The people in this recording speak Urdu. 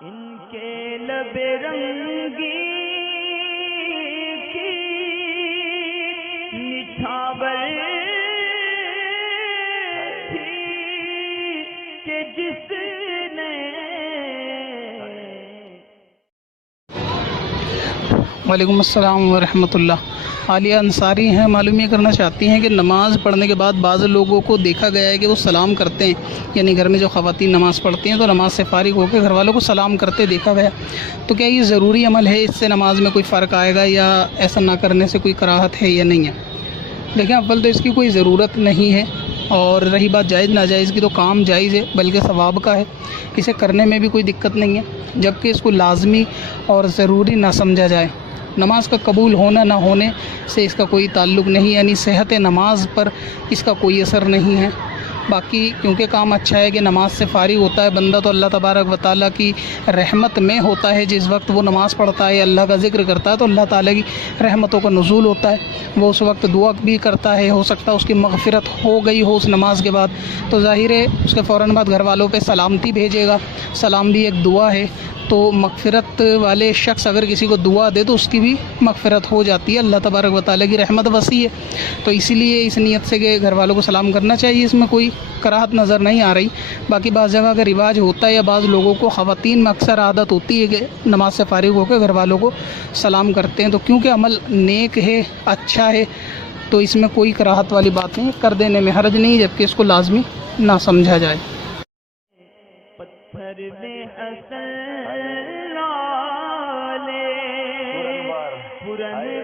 ان کے لب رنگی کی نچھاور تھی کہ جس نے وعلیکم السلام ورحمۃ اللہ۔ عالیہ انصاری ہیں، معلوم یہ کرنا چاہتی ہیں کہ نماز پڑھنے کے بعد بعض لوگوں کو دیکھا گیا ہے کہ وہ سلام کرتے ہیں، یعنی گھر میں جو خواتین نماز پڑھتی ہیں تو نماز سے فارغ ہو کے گھر والوں کو سلام کرتے دیکھا گیا، تو کیا یہ ضروری عمل ہے؟ اس سے نماز میں کوئی فرق آئے گا یا ایسا نہ کرنے سے کوئی کراہت ہے یا نہیں ہے؟ دیکھیں، اول تو اس کی کوئی ضرورت نہیں ہے، اور رہی بات جائز ناجائز کی تو کام جائز ہے بلکہ ثواب کا ہے، اسے کرنے میں بھی کوئی دقت نہیں ہے، جبکہ اس کو لازمی اور ضروری نہ سمجھا جائے۔ نماز کا قبول ہونا نہ ہونے سے اس کا کوئی تعلق نہیں، یعنی صحت نماز پر اس کا کوئی اثر نہیں ہے۔ باقی کیونکہ کام اچھا ہے کہ نماز سے فارغ ہوتا ہے بندہ تو اللہ تبارک و تعالیٰ کی رحمت میں ہوتا ہے، جس وقت وہ نماز پڑھتا ہے، اللہ کا ذکر کرتا ہے تو اللہ تعالیٰ کی رحمتوں کا نزول ہوتا ہے، وہ اس وقت دعا بھی کرتا ہے، ہو سکتا ہے اس کی مغفرت ہو گئی ہو اس نماز کے بعد، تو ظاہر ہے اس کے فوراً بعد گھر والوں پہ سلامتی بھیجے گا، سلام بھی ایک دعا ہے، تو مغفرت والے شخص اگر کسی کو دعا دے تو اس کی بھی مغفرت ہو جاتی ہے، اللہ تبارک و تعالیٰ کی رحمت وسیع ہے، تو اسی لیے اس نیت سے کہ گھر والوں کو سلام کرنا چاہیے، اس میں کوئی کراہت نظر نہیں آ رہی۔ باقی بعض جگہ کا رواج ہوتا ہے یا بعض لوگوں کو خواتین میں اکثر عادت ہوتی ہے کہ نماز سے فارغ ہو کے گھر والوں کو سلام کرتے ہیں، تو کیونکہ عمل نیک ہے، اچھا ہے، تو اس میں کوئی کراہت والی بات نہیں، کر دینے میں حرج نہیں، جبکہ اس کو لازمی نہ سمجھا جائے۔ پتھر میں اصل والے پرانے